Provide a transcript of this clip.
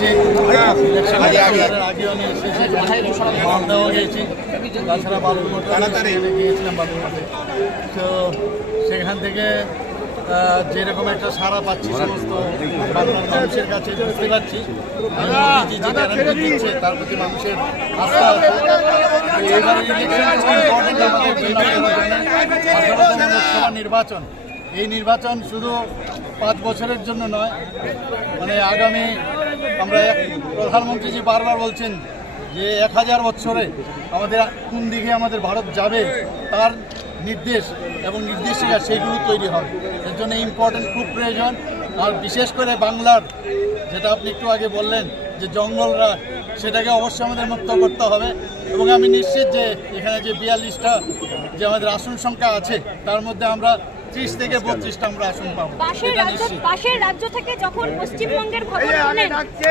এসেছি, আগেও আমি এসেছি, মালদাও গিয়েছি, তাছাড়া বালুরঘাটে গিয়েছিলাম বালুরঘাটে। তো সেখান থেকে যেরকম একটা সাড়া পাচ্ছি সমস্ত বাংলার মানুষের কাছে বুঝতে পারছি মোদিজি যে গ্যারান্টি দিচ্ছে তার প্রতি মানুষের আস্থা আছে। এবারে ইলেকশন ইম্পর্টেন্ট আমাদের জন্য। 18তম লোকসভা নির্বাচন, এই নির্বাচন শুধু 5 বছরের জন্য নয়, মানে আগামী আমরা প্রধানমন্ত্রীজি বারবার বলছেন যে 1000 বছরে আমাদের কোন দিকে আমাদের ভারত যাবে তার নির্দেশ এবং নির্দেশিকা সেইগুলো তৈরি হবে। এর জন্য ইম্পর্টেন্ট খুব প্রয়োজন। আর বিশেষ করে বাংলার যেটা আপনি একটু আগে বললেন যে জঙ্গলরা, সেটাকে অবশ্যই আমাদের মুক্ত করতে হবে। এবং আমি নিশ্চিত যে এখানে যে 42টা যে আমাদের আসন সংখ্যা আছে তার মধ্যে আমরা 30 থেকে 32টা আমরা আসন পাবো, এটা নিশ্চিত। পাশের রাজ্য থেকে যখন পশ্চিমবঙ্গের খবর